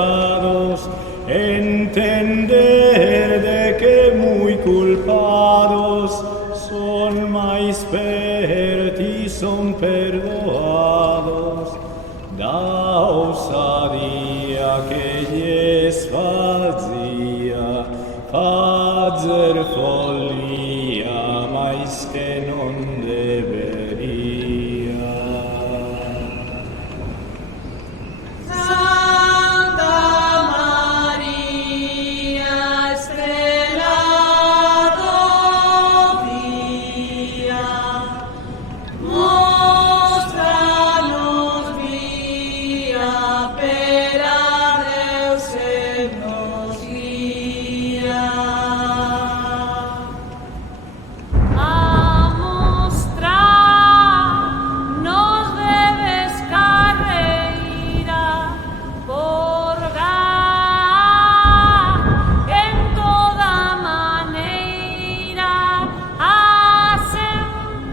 pecados, entender de que muy culpados son, mais per ti son perdoados. Da ousadia que lles fazia fazer folia, mais que non debería. Santa María, estrela do día, mostranos vía, pera Deus en nos guía. A mostrar nos debes carreira por en toda maneira, hacen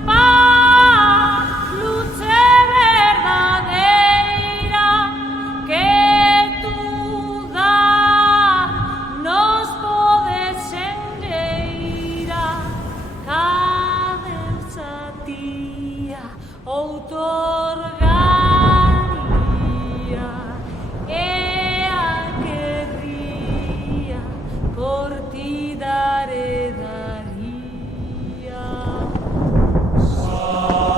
paz, luce verdadeira, que tú das, nos podes endeira, cabeça tía, outorgaría, e a querría, por ti daré daría. Santa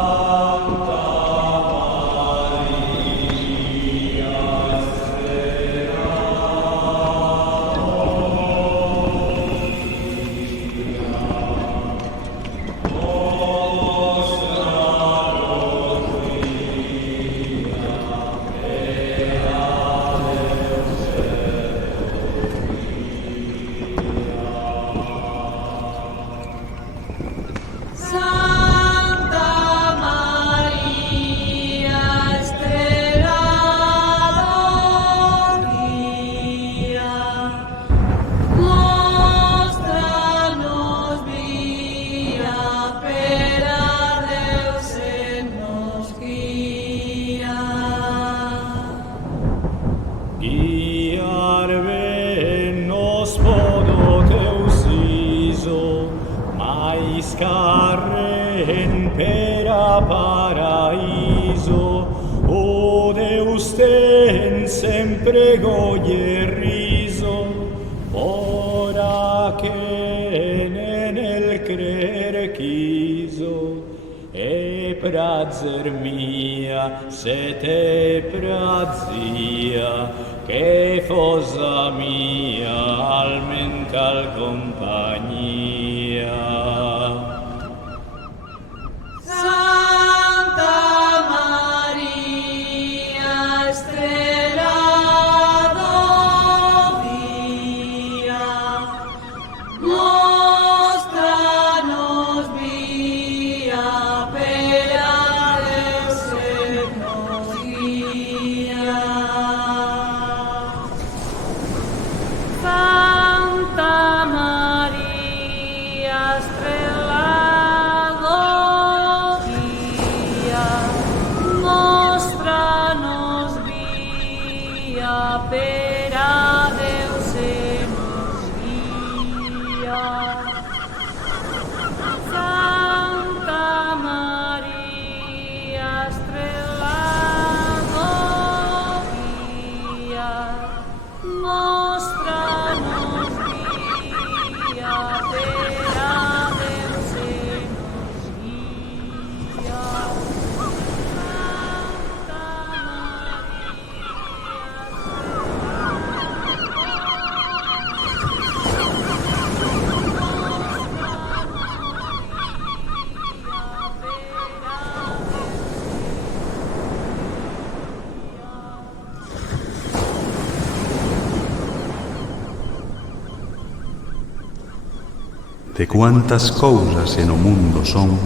María, estrela do día, mostranos vía, pera Deus en nos guía. Guiar ben nos podo teu siso, mais carren pera paraíso. O Deus ten sempre goie riso, ora que en el creer quiso. E prazer mia, se te prazia, che fosa mia al mental compagnia. Santa María, estrela do día, mostranos vía, pera Deus en nos guía. Santa María, estrela do día, mostranos vía, pera Deus en nos guía. Santa María, estrela do día, mostranos vía, pera Deus en nos guía. Santa De cuantas cousas en o mundo son,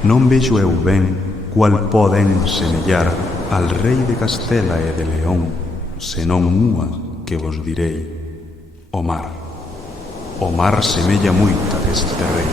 non vexo eu ben cual poden semellar al rei de Castela e de León, senón unha que vos direi: o mar. O mar semella moito a este rei.